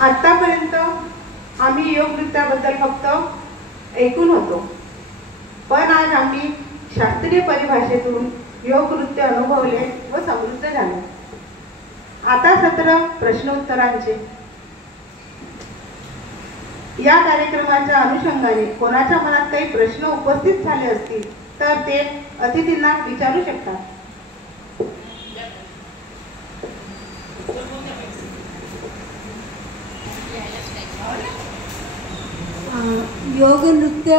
आतापर्यंत आम्ही योग नृत्याबद्दल फक्त ऐकून होतो, पण आज आम्ही शास्त्रीय परिभाषेतून योग नृत्य अनुभवले व समृद्ध झाले. आता सत्र प्रश्नोत्तरांचे. या कार्यक्रमाच्या अनुषंगाने कोणाच्या मनात काही प्रश्न उपस्थित झाले असतील तर ते अतिथींना विचारू शकतात. योग नृत्य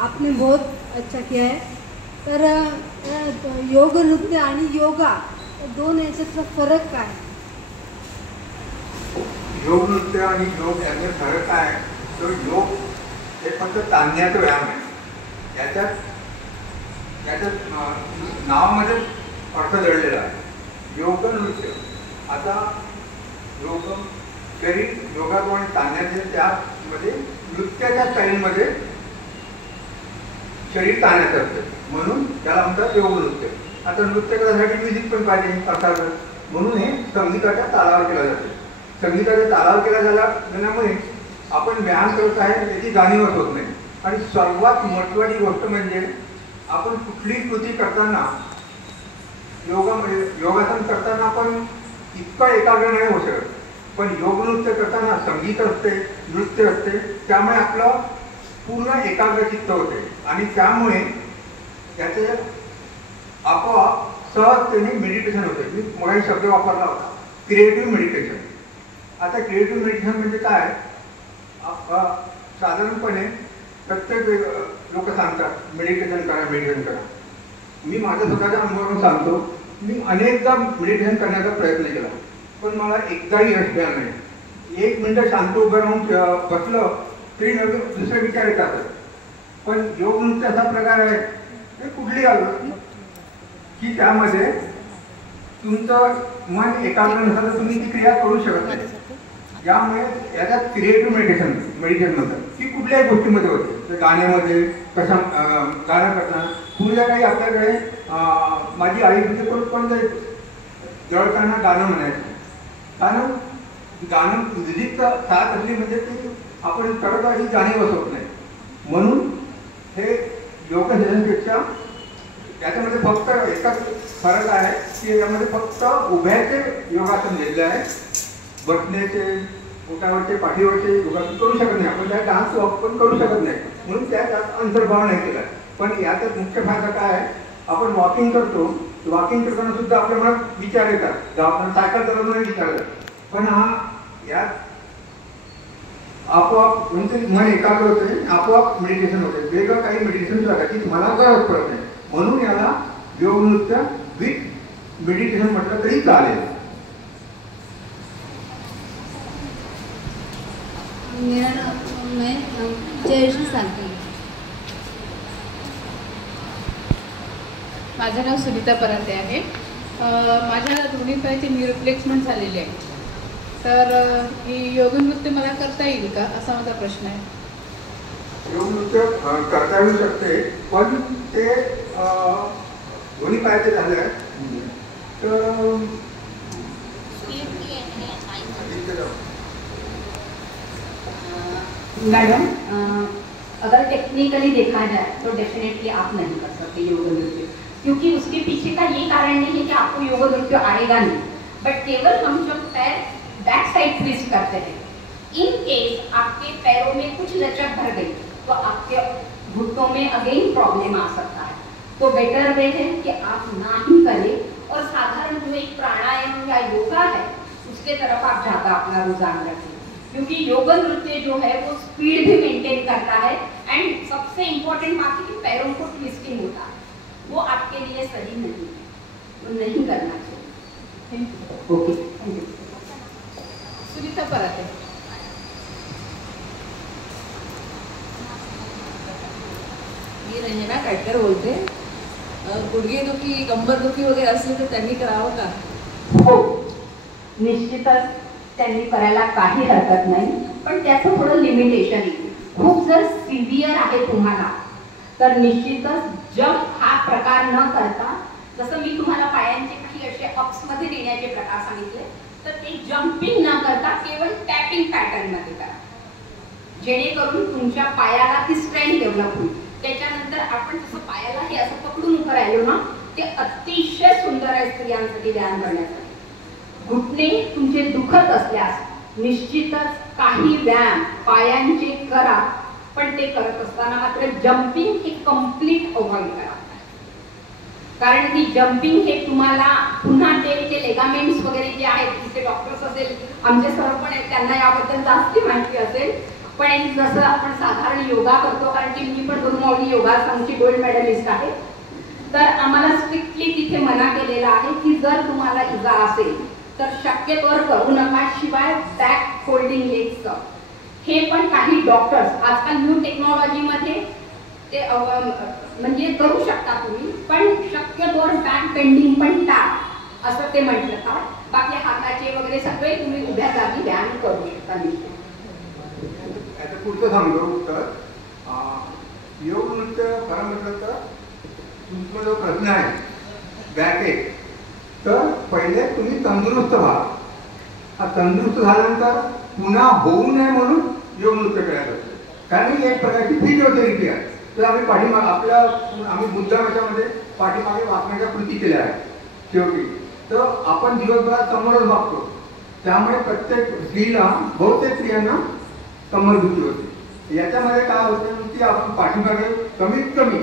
आपने बहुत अच्छा किया है. तर योग नृत्य आणि योगा दोन याच्यातला फरक काय? योग नृत्य आणि योग याचा फरक काय? तर योग हे फक्त ताणण्याचा व्यायाम आहे. याच्यात नावामध्ये अर्थ दडलेला आहे. योग नृत्य आता योग शरीर योगाद्वारे ताणण्याचे, त्यामध्ये नृत्याच्या स्टाईलमध्ये शरीर ताणण्याचं असतं, म्हणून त्याला म्हणतात योग नृत्य. आता नृत्य करण्यासाठी म्युझिक पण पाहिजे अर्थात, म्हणून हे संगीताच्या तालावर केलं जाते. संगीताच्या तालावर केला गेल्यामुळे आपण व्यायाम करत आहे त्याची जाणीवच होत नाही. आणि सर्वात महत्त्वाची गोष्ट म्हणजे आपण कुठलीही कृती करताना योगासन करताना आपण इतकं एकाग्र नाही होऊ शकत, पण योग नृत्य करताना संगीत असते, नृत्य असते, त्यामुळे आपलं पूर्ण एकाग्रचित्त होते आणि त्यामुळे त्याचे आपोआप सहजतेने मेडिटेशन होते. मी मगाही शब्द वापरला होता क्रिएटिव्ह मेडिटेशन. आता क्रिएटिव्ह मेडिटेशन म्हणजे काय? साधारणपणे प्रत्येक लोक सांगतात मेडिटेशन करा. मी माझ्या स्वतःच्या अनुभवावरून सांगतो, मी अनेकदा मेडिटेशन करण्याचा प्रयत्न केला, पण मला एकदाही यश मिळालं नाही. 1 मिनिट शांत उभं राहून बसलं तरी दुसरे विचार येतात. पण योग नृत्य असा प्रकार आहे ते कुठली आलं की त्यामध्ये तुमचं मन एकाग्र नसेल तर तुम्ही ती क्रिया करू शकत नाही. यामुळे याच्यात क्रिएटिव्ह मेडिटेशन म्हणतात की कुठल्याही गोष्टीमध्ये होते. तर गाण्यामध्ये गाणं करताना पूर्वीच्या काही आपल्याकडे माझी आई म्हणजे पण जळताना गाणं म्हणायचं. गाणं म्युझिक साथ असली म्हणजे ती आपण करत ही जाणीवच होत नाही. म्हणून हे योग सेशनपेक्षा याच्यामध्ये फक्त एकच फरक आहे की यामध्ये फक्त उभ्याचे योगासन घेतले आहे. बसण्याचे, पोटावरचे, पाठीवरचे योगासन करू शकत नाही आपण. त्या डान्स वॉक पण करू शकत नाही, म्हणून त्यात अंतर्भाव नाही केला. पण याच्यात मुख्य फायदा काय आहे? आपण वॉकिंग करतो, वॉकिंग करताना सुद्धा आपल्या मनात विचार येतात, आपण सायकल चालवताना विचार येतात, पण यात आपोआप म्हणजे मन एकाग्र होते, आपोआप मेडिटेशन होते. वेगळं काही मेडिटेशन करायची मला गरज पडत नाही. म्हणून याला योग नृत्य विथ मेडिटेशन म्हटलं तरी चालेल. मैं जयश्री सांगते. माझं नाव सुनीता परांडे आहे. माझ्या दोन्ही पायाची नी रिप्लेसमेंट झालेली आहे. तर ही योग नृत्य मला करता येईल का असा माझा प्रश्न आहे. योग नृत्य करता येऊ शकते, पण ते दोन्ही पायाचे झाले आहे. तर मैडम, अगर टेक्निकली देखा जाए तो डेफिनेटली आप नहीं कर सकते योग नृत्य, क्योंकि उसके पीछे का ये कारण नहीं है कि आपको योग नृत्य आएगा नहीं, बट केवल हम जब पैर बैक साइड ट्विस्ट करते हैं, इन केस आपके पैरों में कुछ लचक भर गई तो आपके घुटनों में अगेन प्रॉब्लम आ सकता है. तो बेटर वे है कि आप ना ही करें और साधारण जो एक प्राणायाम या योगा है उसके तरफ आप ज़्यादा अपना रुझान रखें, क्योंकि योग नृत्य जो है वो स्पीड भी मेंटेन करता है एंड सबसे इम्पोर्टेंट बात है कि पैरों को ट्विस्टिंग होता है, वो आपके लिए सही नहीं है, वो नहीं करना चाहिए. Okay, thank you. Sunita Parate. मी रंजना काटकर बोलते. गुडघेदुखी, कंबरदुखी वगैरे असली तर त्यांनी करावं का? हो, निश्चितच त्यांनी करायला काही हरकत नाही, पण त्याचं थोडं लिमिटेशन आहे. खूप जर सिव्हिअर आहे तुम्हाला तर निश्चितच जंप हा प्रकार न करता, जसं मी तुम्हाला पायांचे काही असे अप्समध्ये देण्याचे प्रकार सांगितले, तर ते जम्पिंग न करता केवळ टॅपिंग पॅटर्न मध्ये करा, जेणेकरून तुमच्या पायाला ती स्ट्रेंथ डेव्हलप होईल. त्याच्यानंतर आपण जसं पायाला हे असं पकडून उभं राहिलो ना, ते अतिशय सुंदर आहे स्त्रियांसाठी व्यायाम करण्यासाठी. घुटणे तुमचे दुखत असल्यास निश्चितच काही व्यायाम पायांचे करा, पण ते करत असताना मात्र जम्पिंग हे कम्प्लीट अवॉइड करा. कारण की जम्पिंग हे तुम्हाला पुन्हा ते लेगामेंट्स वगैरे जे आहेत, तिथे डॉक्टर्स असेल, आमचे सर पण आहेत, त्यांना याबद्दल जास्ती माहिती असेल. पण जसं आपण साधारण योगा करतो, कारण की मी पण गुरुमाऊली योगा संघची गोल्ड मेडलिस्ट आहे, तर आम्हाला स्ट्रिक्टली तिथे मना केलेला आहे की जर तुम्हाला इजा असेल तर शक्यतोवर करू नका. शिवाय बॅक फोल्डिंग लेगचं हे पण काही डॉक्टर्स आजकाल न्यू टेक्नॉलॉजीमध्ये ते म्हणजे करू शकता तुम्ही, पण शक्यतोवर बॅक बेंडिंग पण टाक असं ते म्हटलं का. बाकी हाताचे वगैरे सगळे तुम्ही उभ्या जागी व्यायाम करू शकता. आता पुढचं सांगतो. तर योग नृत्य खरं म्हटलं तर तुमचा जो प्रश्न आहे बॅक एक, तर पहिले तुम्ही तंदुरुस्त व्हा. तंदुरुस्त झाल्यानंतर पुन्हा होऊ नये म्हणून योग नृत्य करायला लागतं. कारण ही एक प्रकारची फिजिओथेरपी आहे. तर आम्ही आम्ही मुद्दाम याच्यामध्ये पाठीमागे वाकण्याच्या कृती केल्या आहेत शेवटी. तर आपण दिवसभरात समोरच वागतो, त्यामुळे प्रत्येक स्त्रीला, बहुतेक स्त्रियांना कमरदुखी होते. याच्यामध्ये काय होतं की आपण पाठीमागे कमीत कमी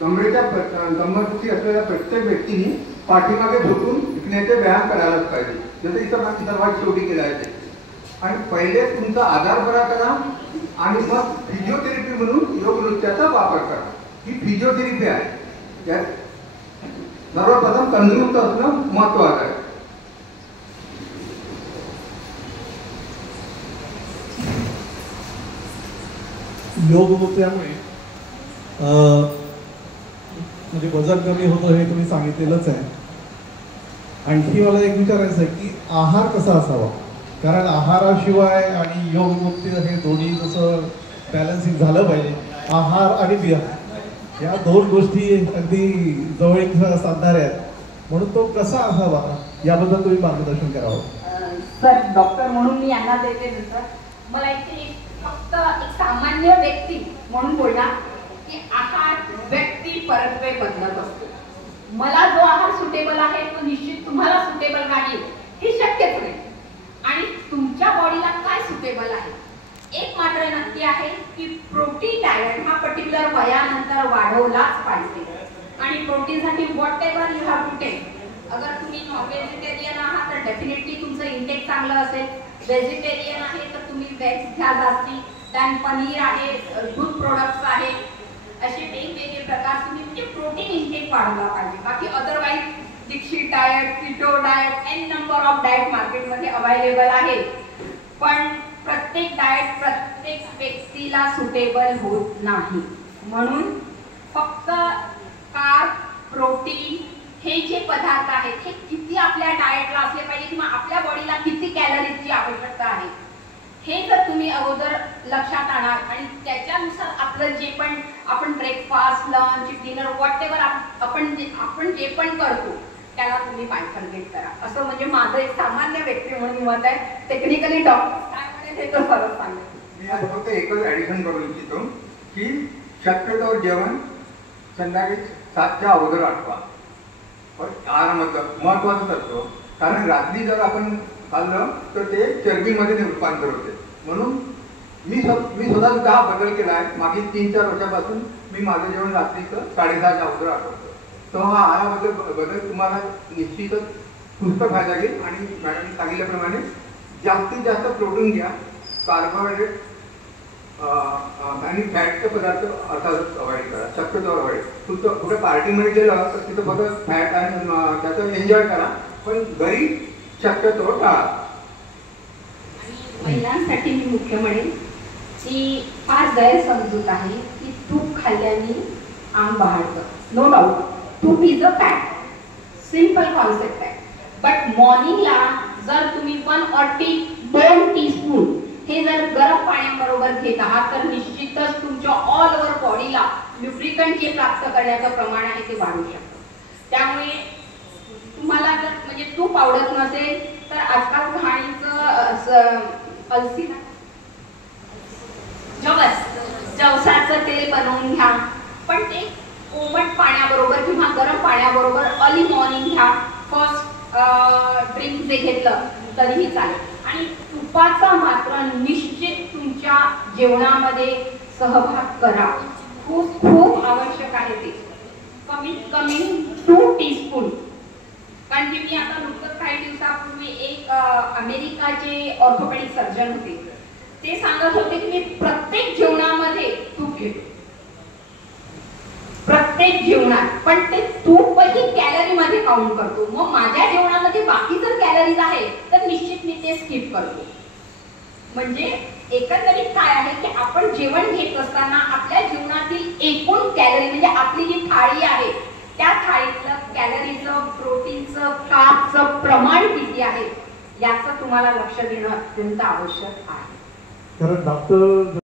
कमरदुखी असलेल्या प्रत्येक व्यक्तीने पाठीमागे झोपून शिकण्याचे व्यायाम करायलाच पाहिजे, जसं इथं सर्वात शेवटी केलं आहे ते. आणि पहिले तुमचा आधार बरा करा आणि मग फिजिओथेरपी म्हणून योग नृत्याचा वापर करा. ही फिजिओथेरपी आहे. त्यात सर्वप्रथम तंदुरुस्त असणं महत्वाचं आहे. योग नृत्यामुळे म्हणजे वजन कमी होतं हे तुम्ही सांगितलेलंच आहे. आणखी मला एक विचारायचं आहे की आहार कसा असावा, कारण आहाराशिवाय आणि योग नृत्य हे दोन्ही जसं बॅलन्सिंग झालं पाहिजे. आहार आणि व्यायाम या दोन गोष्टी अगदी जवळीक साधणाऱ्या आहेत, म्हणून तो कसा असावा याबद्दल तुम्ही मार्गदर्शन करावं. सर डॉक्टर म्हणून मी यांना देते. मला इथे फक्त एक सामान्य व्यक्ती म्हणून बोलणार की आहार व्यक्ती परत्वे बदलत असतो. मला जो आहार सुटेबल आहे तो निश्चित तुम्हाला सुटेबल राहील हे शक्यच नाही. आणि तुमच्या बॉडीला काय सुटेबल आहे एक मात्र नक्की आहे की प्रोटीन डायट हा पर्टिक्युलर वयानंतर वाढवलाच पाहिजे. आणि प्रोटीनसाठी whatever you have to take. अगर तुम्ही नॉन व्हेजिटेरियन आहात तर डेफिनेटली तुमचं इंटेक चांगलं असेल. व्हेजिटेरियन आहे तर तुम्ही व्हेज घ्या जास्ती. त्यान पनीर आहे, दूध प्रोडक्ट्स आहे, असे वेगवेगळे प्रकार तुम्ही म्हणजे प्रोटीन इंटेक वाढवला पाहिजे. बाकी otherwise Dixit diet, keto diet, an number of diet मार्केटमध्ये अवेलेबल आहे. पण प्रत्येक डाएट प्रत्येक व्यक्तीला सुटेबल होत नाही. म्हणून फक्त कार्ब, प्रोटीन हे जे पदार्थ आहेत हे किती आपल्या डाएटला असले पाहिजे किंवा आपल्या बॉडीला किती कॅलरीजची आवश्यकता आहे हे जर तुम्ही अगोदर लक्षात आणा आणि त्याच्यानुसार आपलं जे पण आपण breakfast, lunch, dinner what ever आपण जे पण करतो त्याला तुम्ही बायफर्केट करा. असं म्हणजे माझं एक सामान्य व्यक्ती म्हणून मत आहे. टेक्निकली डॉक्टर काय म्हणेल हे तर सरळ सांगेल. मी आज फक्त एकच ॲडिशन करू इच्छितो की शक्यतोवर जेवण संध्याकाळी 7च्या अगोदर आठवा. आहारामधलं महत्वाचं असतो, कारण रात्री जर आपण खाल्लं तर ते चरबीमध्ये रूपांतर होते. म्हणून मी स्वतः हा बदल केला आहे. मागील 3-4 वर्षापासून मी माझं जेवण रात्रीचं 6:30च्या अगोदर आठवतो. तर हा आहाराबद्दल बदल तुम्हाला निश्चितच पुष्कळ फायदा घेईल. आणि मॅडमने सांगितल्याप्रमाणे जास्तीत जास्त प्रोटीन घ्या, कार्बोहायड्रेट आणि फॅटचे पदार्थ अर्थातच अवॉइड करा, शक्यतो अवॉइड. कुठे पार्टीमध्ये गेलं तर तिथं फक्त फॅट आणि त्याचं एन्जॉय करा, पण घरी शक्यतो टाळा. महिलांसाठी मी मुख्य म्हणेन की फार गैरसमजूत आहे की तूप खाल्ल्याने आंग वाढतं. नो डाऊट तूप is a fat, simple concept आहे. बट मॉर्निंगला जर तुम्ही 1 or 2 टीस्पून हे जर गरम पाण्याबरोबर घेत आहात तर निश्चितच तुमच्या ऑल ओव्हर बॉडीला ल्युब्रिकंट जे प्राप्त करण्याचं प्रमाण आहे ते वाढू शकतं. त्यामुळे तुम्हाला जर म्हणजे तूप आवडत नसेल तर आजकाल घाणी जवसाचं तेल बनवून घ्या, पण ते कोमट पाण्याबरोबर किंवा गरम पाण्याबरोबर अर्ली मॉर्निंग घ्या. फर्स्ट ड्रिंक जे घेतलं तरीही चालेल. आणि तुपाचा मात्र निश्चित तुमच्या जेवणामध्ये सहभाग करा. खूप खूप आवश्यक आहे ते. कमीत कमी 2 टीस्पून. कारण की मी आता नुकतंच काही दिवसापूर्वी एक अमेरिकाचे ऑर्थोपेडिक सर्जन होते, ते सांगत होते की मी प्रत्येक जेवणामध्ये तूप घेतो, प्रत्येक जेवणात. पण ते तूपही कॅलरी मध्ये काउंट करतो. मग माझ्या जेवणामध्ये बाकी जर कॅलरीज आहे तर निश्चित मी ते स्किप करतो. म्हणजे एकंदरीत काय आहे की आपण जेवण घेत असताना आपल्या जीवनातील एकूण कॅलरी, म्हणजे आपली जी थाळी आहे त्या थाळीतलं कॅलरीचं, प्रोटीनचं, कार्बचं प्रमाण किती आहे याचं तुम्हाला लक्ष देणं अत्यंत आवश्यक आहे. कारण डॉक्टर